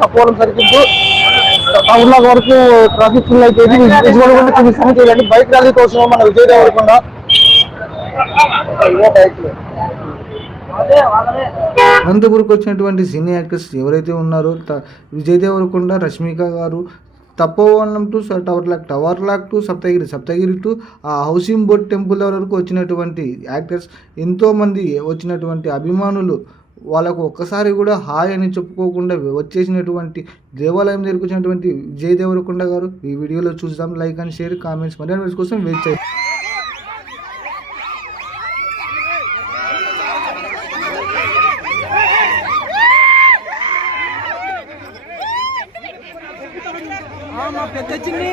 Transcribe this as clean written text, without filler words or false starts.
తప్పవరం సరికిద్దు town వరకు traffic full అయితే visual కూడా చూపిస్తాను చూడండి. బైక్ ర్యాలీ కోసం మన విజయ్ దేవరకొండ అనంతపురంకి వచ్చినటువంటి సినీ యాక్టర్స్ ఎవరైతే ఉన్నారో Vijay Deverakonda, Rashmika garu Tapovanam to tower lock to Saptagiri to ఆ హౌసింగ్ బోర్డ్ టెంపుల్ వరకు వచ్చినటువంటి యాక్టర్స్ ఎంతోమంది వచ్చినటువంటి అభిమానులు వాళ్ళకు ఒక్కసారి కూడా హాయ్ అని చెప్పుకోకుండా వచ్చేసినటువంటి దేవాలయం దగ్గరకు వచ్చినటువంటి విజయ్ దేవరకొండ గారు ఈ వీడియోలో చూద్దాం. లైక్ అండ్ షేర్, కామెంట్స్ మరిన్ని కోసం వెయిట్ చేయండి. పెద్ద చిన్ని